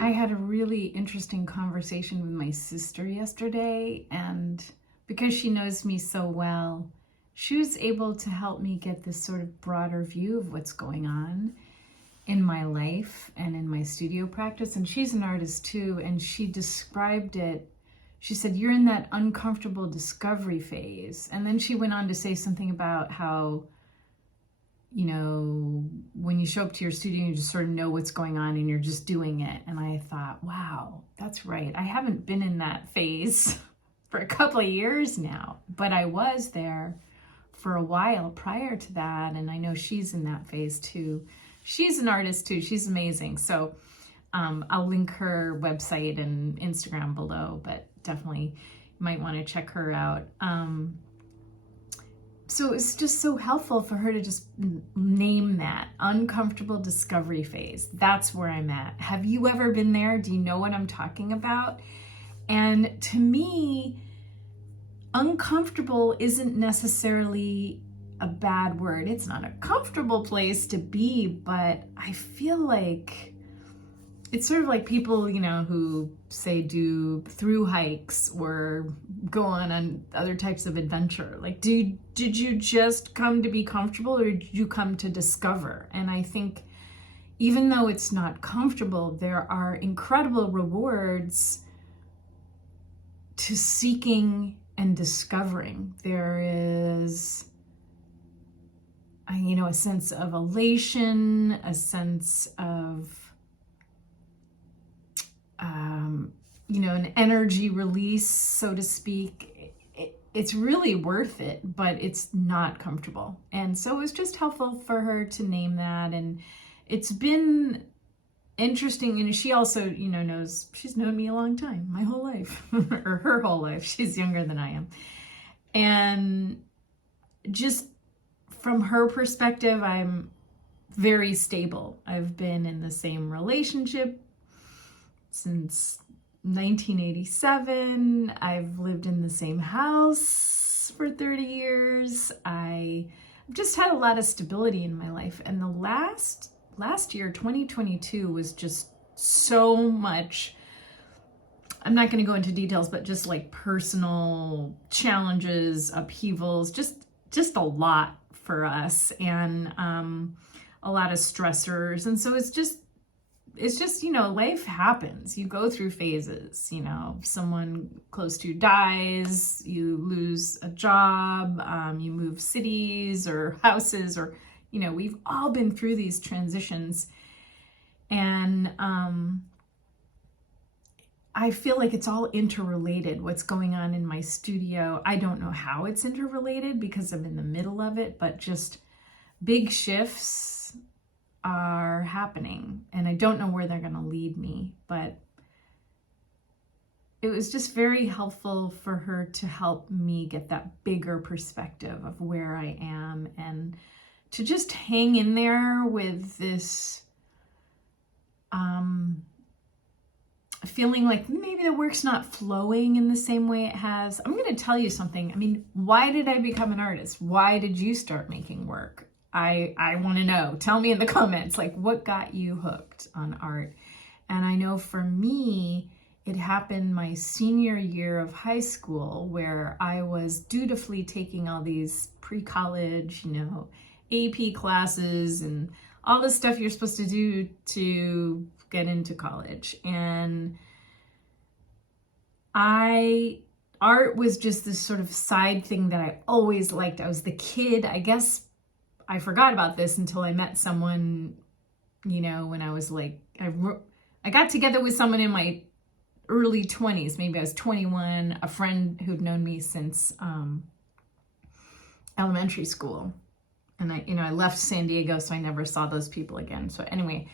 I had a really interesting conversation with my sister yesterday, and because she knows me so well, she was able to help me get this sort of broader view of what's going on in my life and in my studio practice. And she's an artist too, and she described it. She said, "You're in that uncomfortable discovery phase." And then she went on to say something about how, when you show up to your studio, you just sort of know what's going on and you're just doing it. And I thought, wow, that's right. I haven't been in that phase for a couple of years now, but I was there for a while prior to that. And I know she's in that phase too. She's an artist too. She's amazing. So I'll link her website and Instagram below, but definitely you might want to check her out. So it's just so helpful for her to just name that uncomfortable discovery phase. That's where I'm at. Have you ever been there? Do you know what I'm talking about? And to me, uncomfortable isn't necessarily a bad word. It's not a comfortable place to be, but I feel like it's sort of like people, who say do through hikes or go on other types of adventure. Like, did you just come to be comfortable, or did you come to discover? And I think even though it's not comfortable, there are incredible rewards to seeking and discovering. There is, a sense of elation, a sense of an energy release, so to speak. It's really worth it, but it's not comfortable. And so it was just helpful for her to name that. And it's been interesting. And she also, knows, she's known me a long time, my whole life, or her whole life. She's younger than I am. And just from her perspective, I'm very stable. I've been in the same relationship since 1987. I've lived in the same house for 30 years. I've just had a lot of stability in my life. And the last year, 2022, was just so much. I'm not going to go into details, but just like personal challenges, upheavals, just a lot for us, and a lot of stressors. And so it's just, life happens. You go through phases, someone close to you dies, you lose a job, you move cities or houses, or, we've all been through these transitions. And I feel like it's all interrelated, what's going on in my studio. I don't know how it's interrelated because I'm in the middle of it, but just big shifts are happening, and I don't know where they're going to lead me, but it was just very helpful for her to help me get that bigger perspective of where I am, and to just hang in there with this feeling like maybe the work's not flowing in the same way it has. I'm going to tell you something. I mean, why did I become an artist? Why did you start making work? I want to know. Tell me in the comments, like, what got you hooked on art? And I know for me, it happened my senior year of high school, where I was dutifully taking all these pre-college, AP classes and all the stuff you're supposed to do to get into college. And art was just this sort of side thing that I always liked. I was the kid, I guess. I forgot about this until I met someone, when I was like, I got together with someone in my early 20s. Maybe I was 21, a friend who'd known me since elementary school. And I left San Diego, so I never saw those people again. So anyway,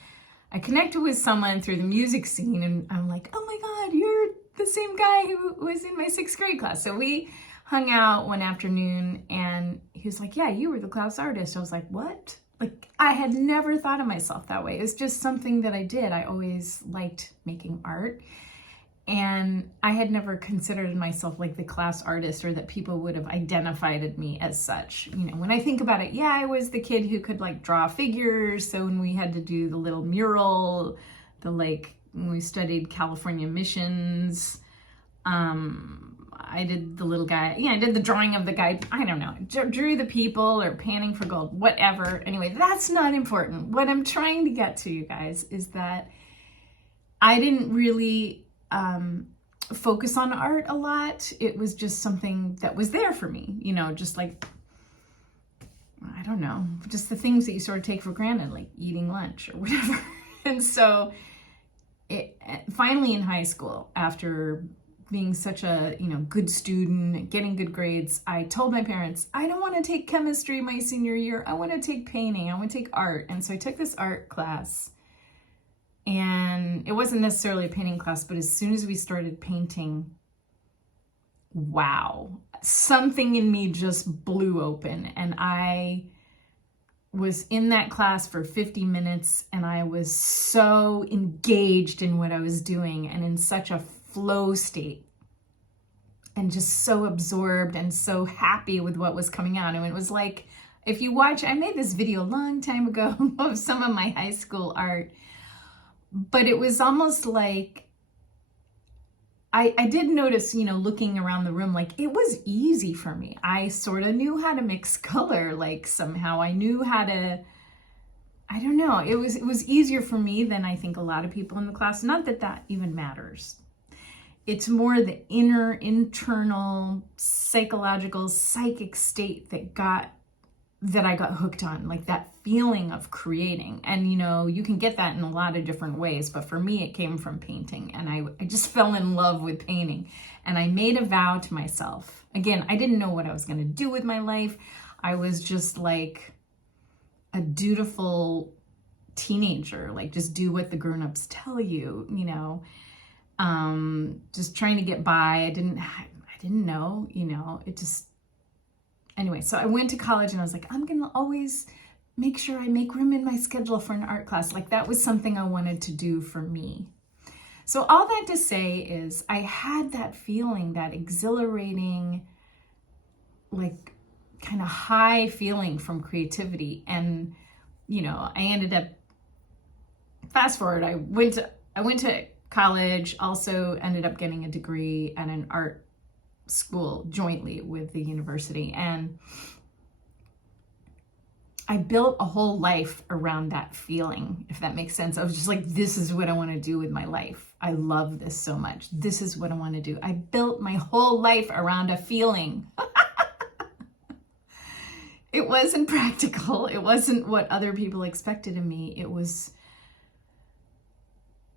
I connected with someone through the music scene, and I'm like, oh my God, you're the same guy who was in my 6th grade class. So we hung out one afternoon, and he was like, yeah, you were the class artist. I was like, what? Like, I had never thought of myself that way. It was just something that I did. I always liked making art. And I had never considered myself like the class artist, or that people would have identified me as such. You know, when I think about it, yeah, I was the kid who could like draw figures. So when we had to do the little mural, when we studied California missions, I did the little guy. Yeah, I did the drawing of the guy. I don't know. Drew the people or panning for gold, whatever. Anyway, that's not important. What I'm trying to get to, you guys, is that I didn't really focus on art a lot. It was just something that was there for me, you know, just like, I don't know, just the things that you sort of take for granted, like eating lunch or whatever. And so finally in high school, after being such a, you know, good student, getting good grades, I told my parents, I don't want to take chemistry my senior year. I want to take painting. I want to take art. And so I took this art class. And it wasn't necessarily a painting class, but as soon as we started painting, wow, something in me just blew open. And I was in that class for 50 minutes, and I was so engaged in what I was doing and in such a flow state, and just so absorbed and so happy with what was coming out. And it was like, if you watch, I made this video a long time ago of some of my high school art. But it was almost like, I did notice, you know, looking around the room, like it was easy for me. I sort of knew how to mix color, like somehow I knew how to, I don't know, it was easier for me than I think a lot of people in the class. Not that that even matters. It's more the internal, psychological, psychic state that I got hooked on, like that feeling of creating. And, you know, you can get that in a lot of different ways, but for me, it came from painting. And I just fell in love with painting. And I made a vow to myself. Again, I didn't know what I was going to do with my life. I was just like a dutiful teenager, like just do what the grown-ups tell you, you know, just trying to get by. I didn't know, you know, anyway, so I went to college and I was like, I'm going to always make sure I make room in my schedule for an art class. Like that was something I wanted to do for me. So all that to say is I had that feeling, that exhilarating, like kind of high feeling from creativity. And, you know, I ended up, fast forward, I went to college, also ended up getting a degree at an art school jointly with the university, and I built a whole life around that feeling, if that makes sense. I was just like, this is what I want to do with my life. I love this so much. This is what I want to do. I built my whole life around a feeling. It wasn't practical. It wasn't what other people expected of me. It was,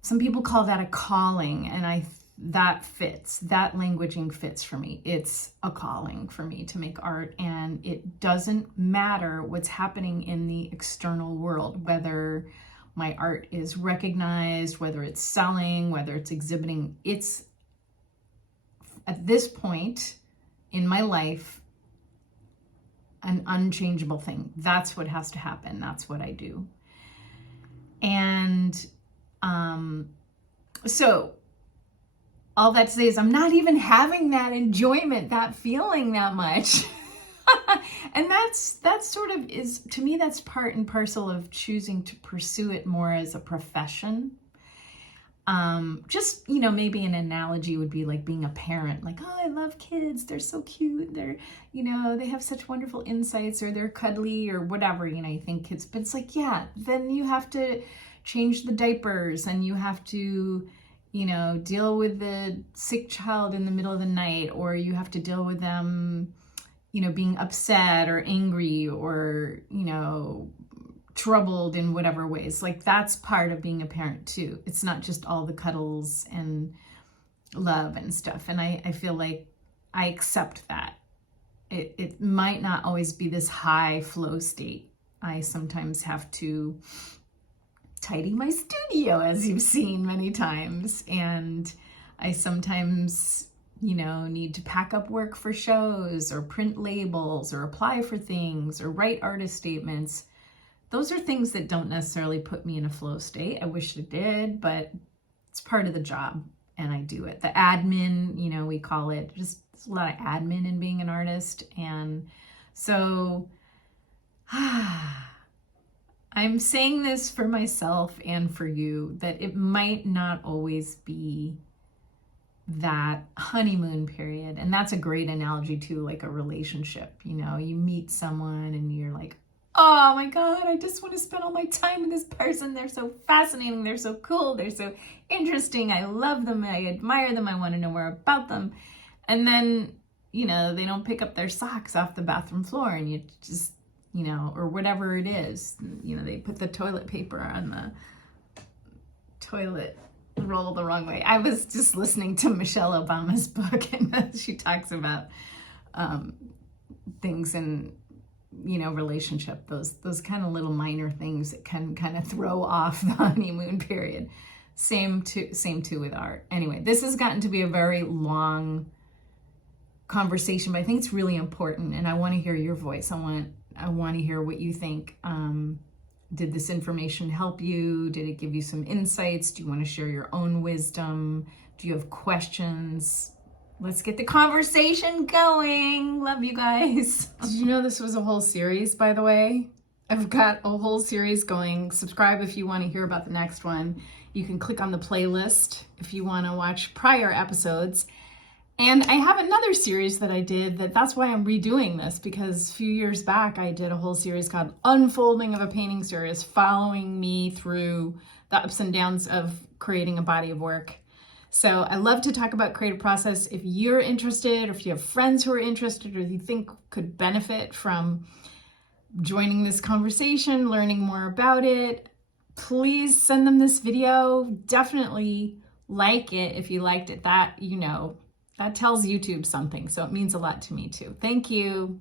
some people call that a calling, and that fits, that languaging fits for me. It's a calling for me to make art, and it doesn't matter what's happening in the external world, whether my art is recognized, whether it's selling, whether it's exhibiting. It's, at this point in my life, an unchangeable thing. That's what has to happen. That's what I do. And so all that to say is I'm not even having that enjoyment, that feeling that much. And that sort of is, to me, that's part and parcel of choosing to pursue it more as a profession. Just, you know, maybe an analogy would be like being a parent, like, oh, I love kids. They're so cute. They're, you know, they have such wonderful insights, or they're cuddly or whatever, you know, you think kids, but it's like, yeah, then you have to change the diapers, and you have to, you know, deal with the sick child in the middle of the night, or you have to deal with them, you know, being upset or angry or, you know, troubled in whatever ways. Like that's part of being a parent too. It's not just all the cuddles and love and stuff. And I feel like I accept that. It might not always be this high flow state. I sometimes have to tidy my studio, as you've seen many times. And I sometimes, you know, need to pack up work for shows or print labels or apply for things or write artist statements. Those are things that don't necessarily put me in a flow state. I wish it did, but it's part of the job. and I do it. The admin, you know, we call it, just a lot of admin in being an artist. And so I'm saying this for myself and for you, that it might not always be that honeymoon period. And that's a great analogy to like a relationship. You know, you meet someone and you're like, oh my God, I just want to spend all my time with this person. They're so fascinating. They're so cool. They're so interesting. I love them. I admire them. I want to know more about them. And then, you know, they don't pick up their socks off the bathroom floor, and you just, you know, or whatever it is, you know, they put the toilet paper on the toilet roll the wrong way. I was just listening to Michelle Obama's book, and she talks about things in, you know, relationship, those kind of little minor things that can kind of throw off the honeymoon period. Same too with art. Anyway, this has gotten to be a very long conversation, but I think it's really important, and I want to hear your voice. I want to hear what you think. Did this information help you? Did it give you some insights? Do you want to share your own wisdom? Do you have questions? Let's get the conversation going. Love you guys. Did you know this was a whole series, by the way? I've got a whole series going. Subscribe if you want to hear about the next one. You can click on the playlist if you want to watch prior episodes. And I have another series that I did that's why I'm redoing this, because a few years back I did a whole series called Unfolding of a Painting Series, following me through the ups and downs of creating a body of work. So I love to talk about creative process. If you're interested, or if you have friends who are interested, or you think could benefit from joining this conversation, learning more about it, please send them this video. Definitely like it if you liked it. That, you know, that tells YouTube something. So it means a lot to me too. Thank you.